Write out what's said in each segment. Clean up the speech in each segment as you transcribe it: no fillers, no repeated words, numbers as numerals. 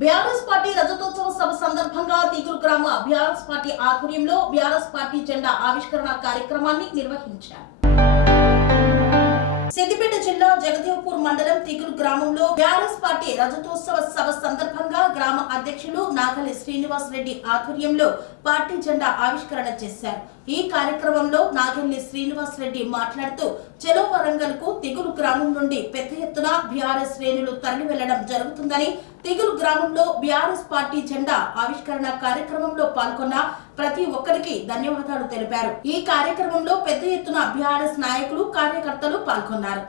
BRS party రజతోత్సవ సభ సందర్భంగా తిగురు గ్రామ BRS party ఆధ్వర్యంలో బీఆర్ఎస్ పార్టీ జెండా ఆవిష్కరణ కార్యక్రమాన్ని నిర్వహించారు. సిద్దిపేట జిల్లా జగదేవ్పూర్ మండలం తిగురు గ్రామంలో బీఆర్ఎస్ పార్టీ రజతోత్సవ సభ సందర్భంగా గ్రామ అధ్యక్షులు నాగలి శ్రీనివాస్ రెడ్డి ఆధ్వర్యంలో పార్టీ జెండా ఆవిష్కరణ చేశారు. ఈ కార్యక్రమంలో నాగల్లి శ్రీనివాస్ రెడ్డి మాట్లాడుతూ చెలో వరంగల్ కు తిగురు గ్రామం నుండి పెద్ద ఎత్తున బీఆర్ఎస్ శ్రేణులు తరలి వెళ్లడం జరుగుతుందని, తిగురు గ్రామంలో బీఆర్ఎస్ పార్టీ జెండా ఆవిష్కరణ కార్యక్రమంలో పాల్గొన్న ప్రతి ఒక్కరికి ధన్యవాదాలు తెలిపారు. ఈ కార్యక్రమంలో పెద్ద ఎత్తున బీఆర్ఎస్ నాయకులు, కార్యకర్తలు పాల్గొన్నారు.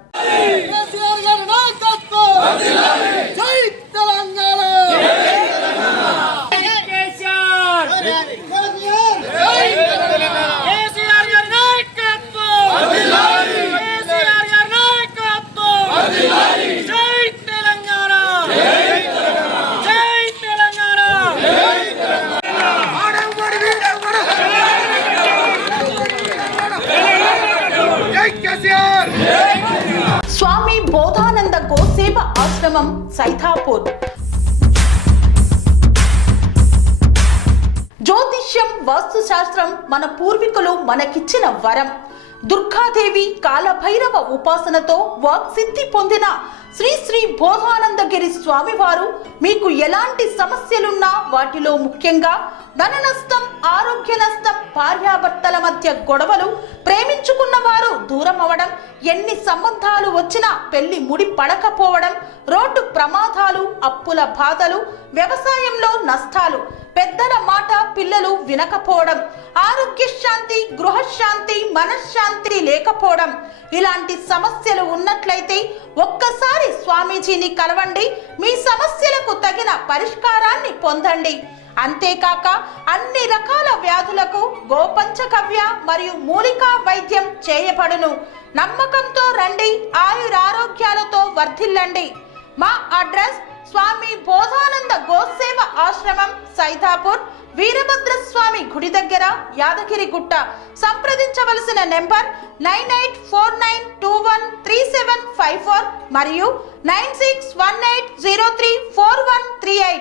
స్వామి బోధానంద గోసేవ ఆశ్రమం సైథాపూర్. జ్యోతిష్యం, వాస్తుశాస్త్రం మన పూర్వీకులు మనకిచ్చిన వరం. దుర్గాదేవి, కాలభైరవ ఉపాసనతో వాక్సిద్ధి పొందిన శ్రీ శ్రీ బోధానందగిరి స్వామివారు మీకు ఎలాంటి సమస్యలున్నా, వాటిలో ముఖ్యంగా ధన నష్టం, ఆరోగ్య నష్టం, భార్యాభర్తల మధ్య గొడవలు, ప్రేమించుకున్న వారు దూరం అవడం, ఎన్ని సంబంధాలు వచ్చినా పెళ్లి ముడి పడకపోవడం, రోడ్డు ప్రమాదాలు, అప్పుల బాధలు, వ్యవసాయంలో నష్టాలు, పెద్దల మాట పిల్లలు వినకపోవడం, ఆరోగ్య శాంతి, గృహశాంతి, మనశ్శాంతి లేకపోవడం, ఇలాంటి సమస్యలు ఉన్నట్లయితే ఒక్కసారి స్వామీజీని కలవండి. మీ సమస్యలకు తగిన పరిష్కారాన్ని పొందండి. అంతేకాక అన్ని రకాల వ్యాధులకు గోపంచగవ్య మరియు మూలికా వైద్యం చేయబడును. నమ్మకంతో రండి, ఆయురారోగ్యాలతో వర్ధిల్లండి. మా అడ్రస్ స్వామి బోధానంద గోసేవ ఆశ్రమం సైథాపూర్, వీరభద్రస్వామి గుడి దగ్గర, యాదగిరిగుట్ట. సంప్రదించవలసిన నెంబర్ 9849213754 మరియు 9618034138.